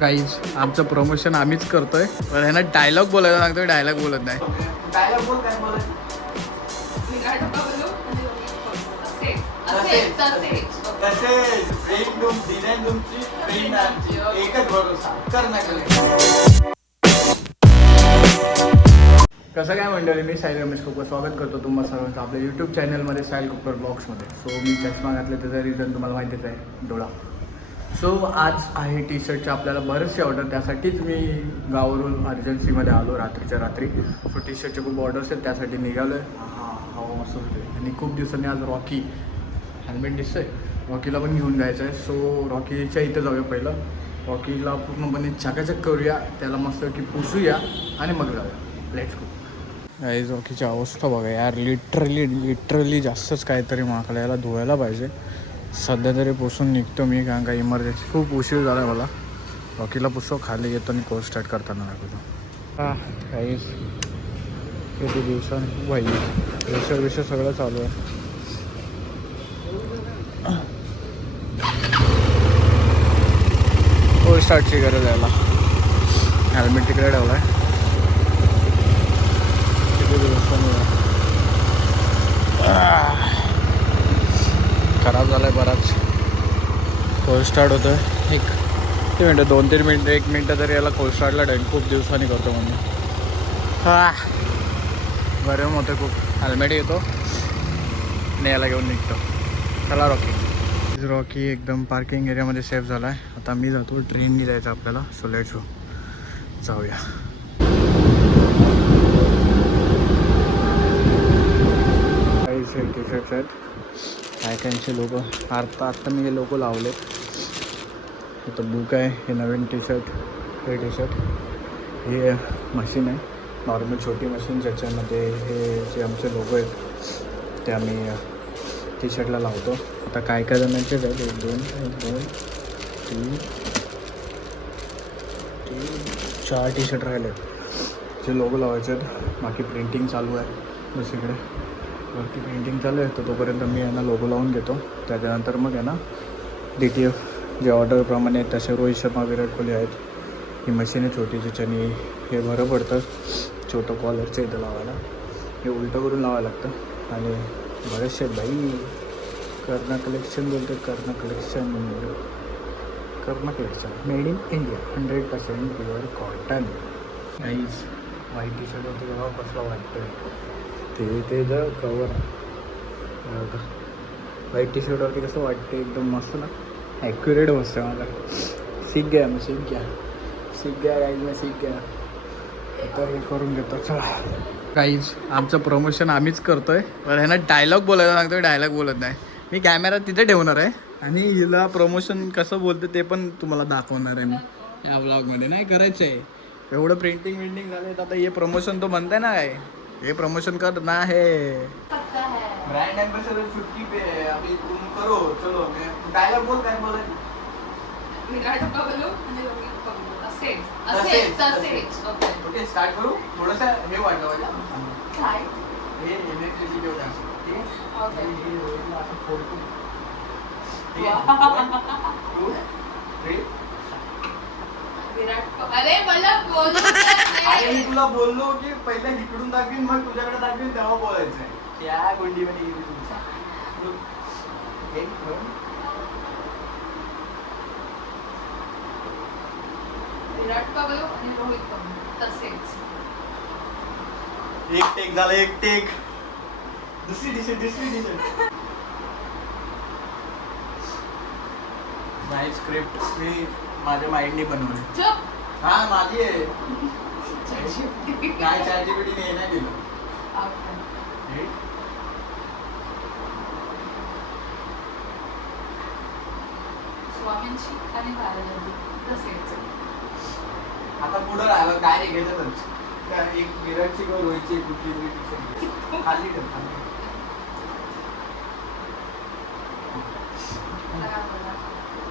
काहीच आमचं प्रमोशन आम्हीच करतोय पण ह्यांना डायलॉग बोलायला सांगतोय, डायलॉग बोलत नाही. डायलॉग बोल काय बोलत एकच भरोसा कसं काय मंडळी, मी साहिल रमेश कुकर स्वागत करतो तुम्हा सर्वांचं आपल्या यूट्यूब चॅनलमध्ये साहिल कुकर ब्लॉग्समध्ये. सो मी चष्मा घातले त्याचं रिझन तुम्हाला माहितीच आहे, डोळा. सो आज आहे टी शर्टचे आपल्याला बरेचसे ऑर्डर, त्यासाठीच मी गावावरून अर्जन्सीमध्ये आलो रात्रीच्या रात्री. सो टी शर्टचे खूप ऑर्डर्स आहेत, त्यासाठी निघालो आहे. हवा मस्त होते आणि खूप दिवसांनी आज रॉकी हेल्मेट दिसतंय, रॉकीला पण घेऊन जायचं आहे. सो रॉकीच्या इथं जाऊया पहिलं, रॉकीला पूर्णपणे चकाचक करूया, त्याला मस्त की पुसूया आणि मग जाऊया. Let's go. गाईज रॉकीची अवस्था बघा यार, लिटरली जास्तच काहीतरी माकला, याला धुवायला पाहिजे. सध्या तरी पुसून निघतो मी, कारण का इमर्जन्सी खूप उशीर झाला आहे मला. रॉकीला पुसतो, खाली येतो आणि कोर्स स्टार्ट करताना दाखवतो. गाईज किती दिवसांनी भाई विषय सगळं चालू आहे. कोर्स स्टार्टची गरज आहे याला. हेल्मेट तिकडे ठेवला आहे. खराब झाला आहे बराच. कोल्ड स्टार्ट होतं आहे एक ते मिनटं, 2-3 मिनटं, 1 मिनटं तरी याला कोल्ड स्टार्टला टाईम. खूप दिवसांनी करतो म्हणून. गरम होतं खूप. हेल्मेट घेतो आणि याला घेऊन निघतो. चला रॉकी. रॉकी एकदम पार्किंग एरियामध्ये सेफ झाला आहे. आता मी जातो, ट्रेननी जायचं आपल्याला. सो लेट्स गो, जाऊया. काही टी शर्ट्स आहेत, काय काहींचे लोगो. आत्ता मी हे लोगो लावले. इथं बुक आहे, हे नवीन टी शर्ट, हे टी शर्ट, हे मशीन आहे नॉर्मल छोटी मशीन, ज्याच्यामध्ये हे जे आमचे लोगो आहेत ते आम्ही टी शर्टला लावतो. आता काय काय जणांचेच आहेत, 1 2 3 4 टी शर्ट राहिले जे लोगो लावायचे आहेत. बाकी प्रिंटिंग चालू आहे दुसरीकडे, वरती प्रिंटिंग चालू आहे. तर तोपर्यंत मी यांना लोगो लावून घेतो. त्याच्यानंतर मग यांना DTF जे ऑर्डरप्रमाणे तसे रोहित शर्मा, विराट कोहली आहेत. ही मशीन आहे छोटी, ज्याच्याने हे बरं पडतं छोटं कॉलरचं इथं लावायला. हे उलटं करून लावायला लागतं. आणि बरेचसे बाई कर्णा कलेक्शन बोलते, Karna collection made in India, 100% pure cotton. Guys white T शर्टवरती बघा कसला वाटतं ते जर कवर. व्हाईट टी शर्टवरती कसं वाटतं, एकदम मस्त ना, ॲक्युरेट बसतं मला. सीख गया गाईज, मी सीख गया. आता हे करून घेतो. चला गाईज, आमचं प्रमोशन आम्हीच करतोय पण ह्यांना डायलॉग बोलायला सांगतोय, डायलॉग बोलत नाही. मी कॅमेरा तिथे ठेवणार आहे आणि हिला प्रमोशन कसं बोलते ते पण तुम्हाला दाखवणार आहे मी या व्लॉगमध्ये. नाही करायचं आहे एवढं प्रिंटिंग झालं तर आता हे प्रमोशन तो बनताय ना, काय हे प्रमोशन कर ना. हे ब्रांड एम्बेसडर छुट्टी पे अभी तुम करो, चलो. डायलॉग बोल काय बोलत. ओके स्टार्ट करू. थोडंसं हे वाटलं वाटलं हे इलेक्ट्रिसिटी होतं असं, ठीक आहे. हे रोहितला असं फोडतो, ठीक आहे. 1 2 3. अरे मी तुला बोललो की पहिले इकडून दाखवीन मग तुझ्याकडे दाखवीन, तेव्हा बोलायचं आहे. त्या गोंडीमध्ये गेली तुमच्या. विराट कोहली आणि रोहित कोहली तसेच. एक टेक झालं, एक टेक. दुसरी डिशेट. नाही स्क्रिप्ट मी माझ्या माइंडने बनवली. हा माझी आहे. काय ChatGPT ने नाही दिलं. स्वामींची आणि बालाजी तसेच. आता पुढं राहिलं काय नाही घेतच. एक विराटची किंवा रोहितची कुठली तरी टी-शर्ट खाली ठेव.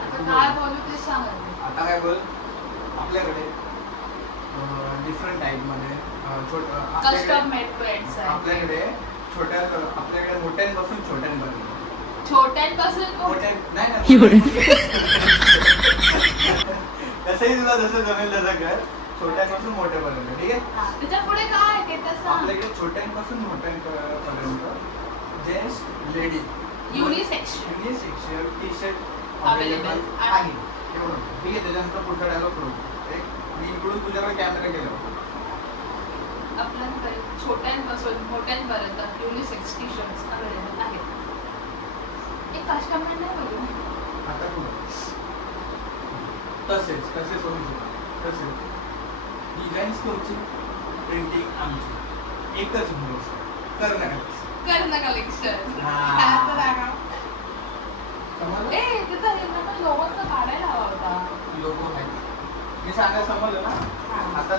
आता काय बोलू ते सांग. आता काय बोल. आपल्याकडे डिफरंट टाईपमध्ये कस्टम मेड पेंट्स आहेत. आपल्याकडे मोठ्यांपासून छोट्यांपर्यंत. छोट्यांपासून मोठ्या नाही जसंही तुला जसं जमेल तसं कर, छोट्यांपासून मोठ्यापर्यंत. ठीक आहे. हा, त्याच्या पुढे काय आहे ते तर सांग. आपल्याकडे छोट्यांपासून मोठ्यांपर्यंत gents ladies unisex. Unisexual T shirt Available available आहे. आहे. एवढं ठीक आहे. त्याच्यानंतर पुढचा डायलॉग करू. मी इकडून तुझ्याकडे कॅमेरा केला. आपल्याकडे छोट्यांपासून मोठ्यांपर्यंत युनिसेक्स टी शर्ट्स अवेलेबल आहेत. एक कस्टमर नाही बोलू. आता पुढं तसेच होऊ शकतं. तसेच डिझाईन्स तुमची, प्रिंटिंग आमची. एकच भरोसा करणार. कर्ण कलेक्शन. हा. समजलं? ए तिथं हे ना पण लोगो तर काढायला हवा होता. लोगो आहे. मी सांगायला समजलं ना. आता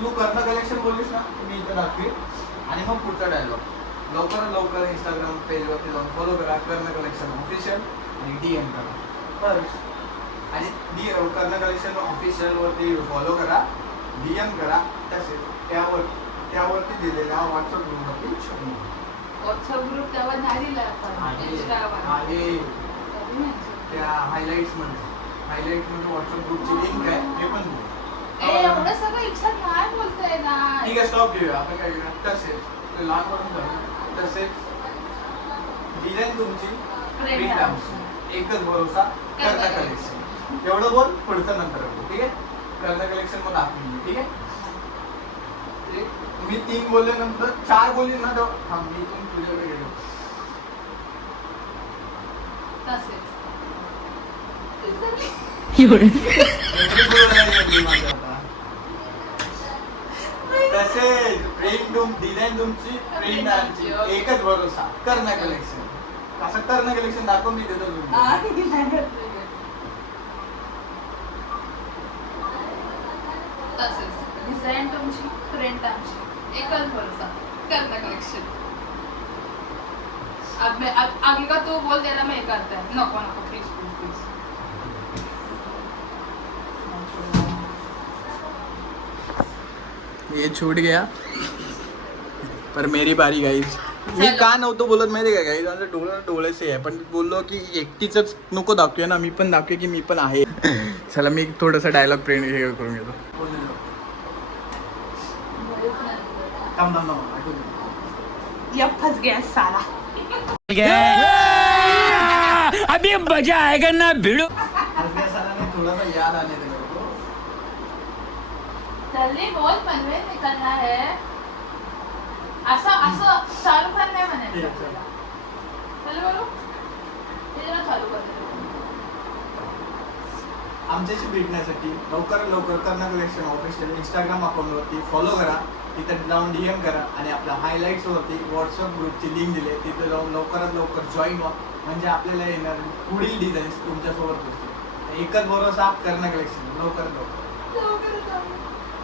तू कर्ण कलेक्शन बोललीस ना, मी इथं दाखवेल आणि मग पुढचा डायलॉग. लवकर इंस्टाग्राम पेजवरती जाऊन फॉलो करा कर्ण कलेक्शन ऑफिशियल आणि DM करा बस. आणि कर्ण कलेक्शन ऑफिशियलवरती फॉलो करा, DM करा. तसेच त्यावरती दिलेल्या व्हॉट्सअप ग्रुपवरती शोधून व्हॉट्सअप ग्रुप त्यावर नाही दिला आपण इंस्टावर. आहे त्या हायलाईट्समध्ये व्हॉट्सअप ग्रुपची लिंक आहे. हे पण देऊ. ए एवढं सगळं इच्छा काय बोलतोय ना. ठीक आहे. स्टॉप घेऊया आपण. काय घेऊया तसेच लहान करून जाऊ. तसेच डिझाईन तुमची, प्रिंट आमची. एकच भरोसा कर्ण कलेक्शन. एवढं बोल. पुढचं नंतर बोल. ठीक आहे. कर्ण कलेक्शन मग दाखवून ठीक आहे. मी 3 बोलल्यानंतर 4 बोलली ना तेव्हा थांब. मी इथून तुझ्याकडे गेलो. तसेच तसेच डिझाईन तुमची, प्रिंट आमची. एकच भरोसा कर्ण कलेक्शन. असं कर्ण कलेक्शन दाखवून मी देतो तुम्ही. तसेच डिझाईन तुमची, प्रिंट आमची. एकच भरोसा कर्ण कलेक्शन. आगे का तू बोल देना मैं करता है. नको प्लीज. ये छूट गया पर मेरी बारी गाईज. मी का नव्हतो बोलत माहिती का गाईज. माझं डोळेसे आहे पण बोललो की एकटीच नको दाखवूया ना, मी पण दाखवूया की मी पण आहे. चला मी थोडासा डायलॉग प्रिंट हे करून घेतो. या फंस गया साला. अभी मजा आएगा ना भिड़ो. थोडासा याद आने दे मेरे को. जल्दी बोल पनवेल निकलना है. असं चालू कर नाही म्हणायचं आपल्याला. चल बोलू. हे जरा चालू कर. आमच्याशी भेटण्यासाठी लवकर कर्ण कलेक्शन ऑफिशियल इंस्टाग्राम अकाउंटवरती फॉलो करा. तिथे जाऊन DM करा आणि आपल्या हायलाईट्सवरती व्हॉट्सअप ग्रुपची लिंक दिली आहे. तिथे जाऊन लवकरात लवकर जॉईन व्हा. म्हणजे आपल्याला येणार पुढील डिझाईन्स तुमच्यासोबत पोहोचतील. एकच भरोसा कर्ण कलेक्शन. लवकर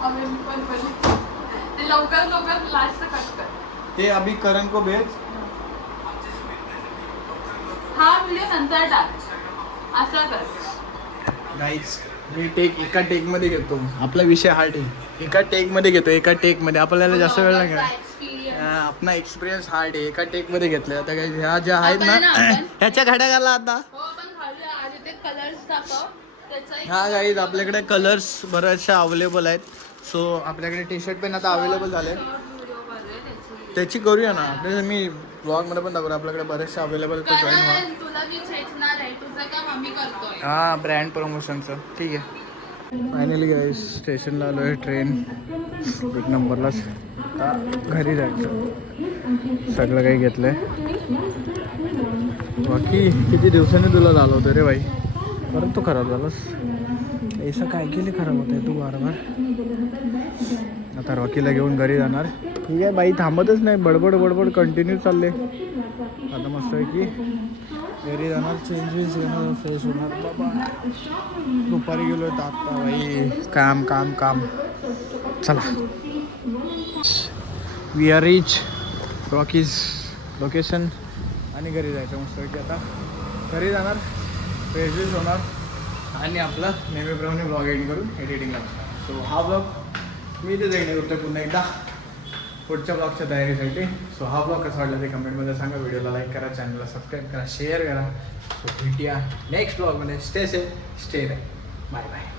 आम्ही पण ते लवकर लास्ट कट कर. हे अभी करण को भेज. हा व्हिडिओ नंतर टाक. असं कर. गाईज मी एका टेकमध्ये घेतो. आपला विषय हार्ड आहे. एका टेकमध्ये घेतो. एका टेकमध्ये आपल्याला जास्त वेळ नाही एक्सपिरियन्स. आपला एक्सपिरियन्स हार्ड आहे. एका टेकमध्ये घेतलं. आता काही ह्या ज्या आहेत ना ह्याच्या घड्या घाला आता. हो पण खाली आधी ते कलर्स दाखव. त्याचा हा गाईज आपल्याकडे कलर्स बरेचसे अवेलेबल आहेत. सो आपल्याकडे टी शर्ट पण आता अवेलेबल झाले. त्याची करूया ना. आपल्याला मी ब्लॉगमध्ये पण दाखवू. आपल्याकडे बरेचसे अवेलेबल तर जॉईन व्हा. तुला मी छेचणार आहे. तुझं काम आम्ही करतोय. हां ब्रँड प्रमोशनचं ठीक आहे. फायनली गाईज स्टेशनला आलो आहे. ट्रेन 1 नंबरलाच. आता घरी जायचं. सगळं काही घेतलं आहे. बाकी किती दिवसांनी तुला झालं होतं रे बाई. परत तू खराब झालास. ऐसा काय केले खराब होत आहे तू बारबार. आता रॉकीला घेऊन घरी जाणार. ठीक आहे बाई थांबतच नाही. बडबड कंटिन्यू चालले. आता मस्त आहे की घरी जाणार. चेंज घेणार. फ्रेश होणार. बाबा दुपारी गेलो आहे आता बाई. काम चला. We are reach Rockies location आणि घरी जायचं. मस्त आहे की आता घरी जाणार. फ्रेश होणार आणि आपला नेहमीप्रमाणे ब्लॉग एडिट करून एडिटिंगला बसणार. सो हा ब्लॉग मी इथे जाईन करतो पुन्हा एकदा पुढच्या ब्लॉगच्या तयारीसाठी. सो हा ब्लॉग कसा वाटला ते कमेंटमध्ये सांगा. व्हिडिओला लाईक करा, चॅनलला सबस्क्राईब करा, शेअर करा. सो भेटूया नेक्स्ट ब्लॉगमध्ये. Stay safe, stay bye bye.